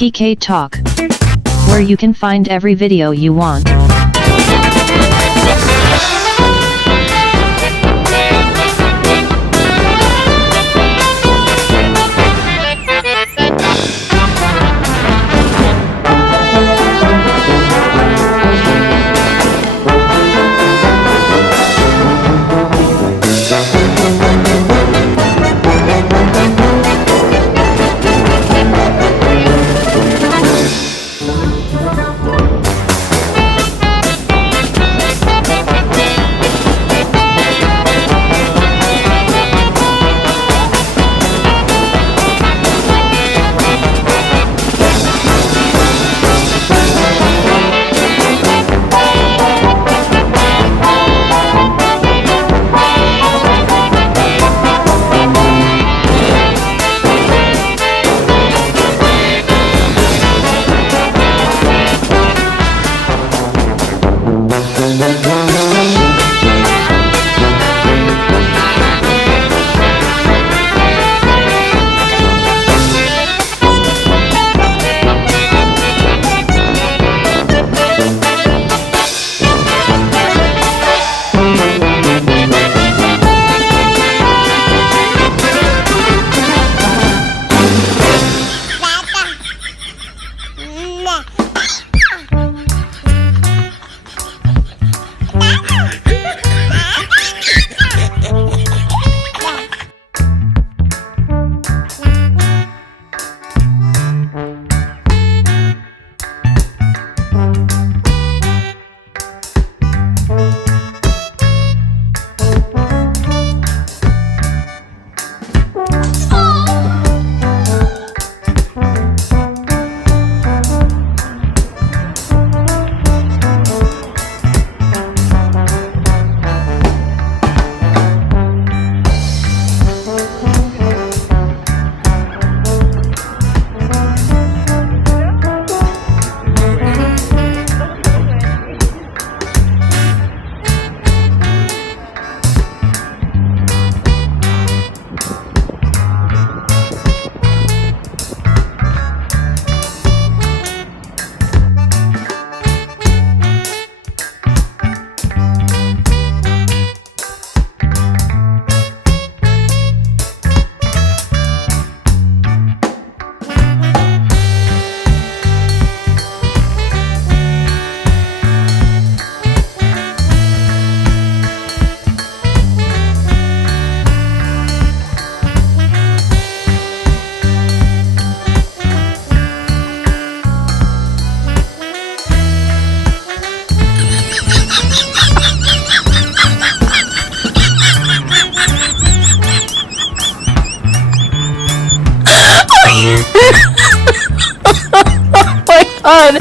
PK Talk, where you can find every video you want. on.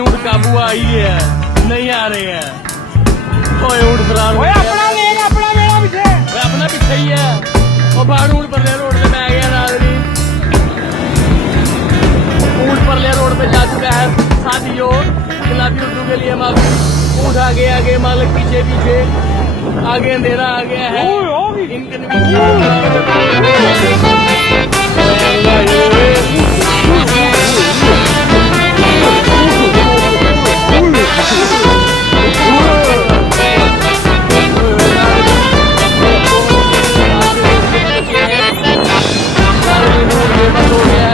ऊँट काबू आई है, नहीं आ रहे हैं। ओए ऊँट फरार हो गया। अपना मेरा पीछे। ओए अपना पीछे ही है। और बाहर ऊँट पर ले रोड पे मैं गया नादरी। ऊँट पर ले रोड पे जा चुका है साथियों। खिलाफी उर्दू के लिए माफी। ऊँट आगे आगे मालिक पीछे पीछे। आगे अंधेरा आ गया है।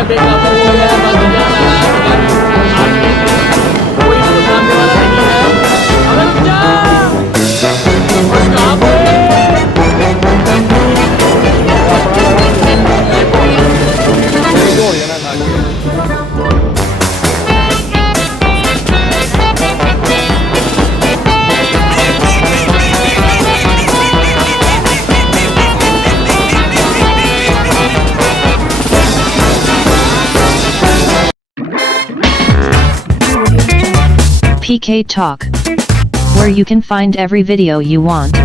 बेकाबू हो गया है, बस जाना है। PK Talk, where you can find every video you want.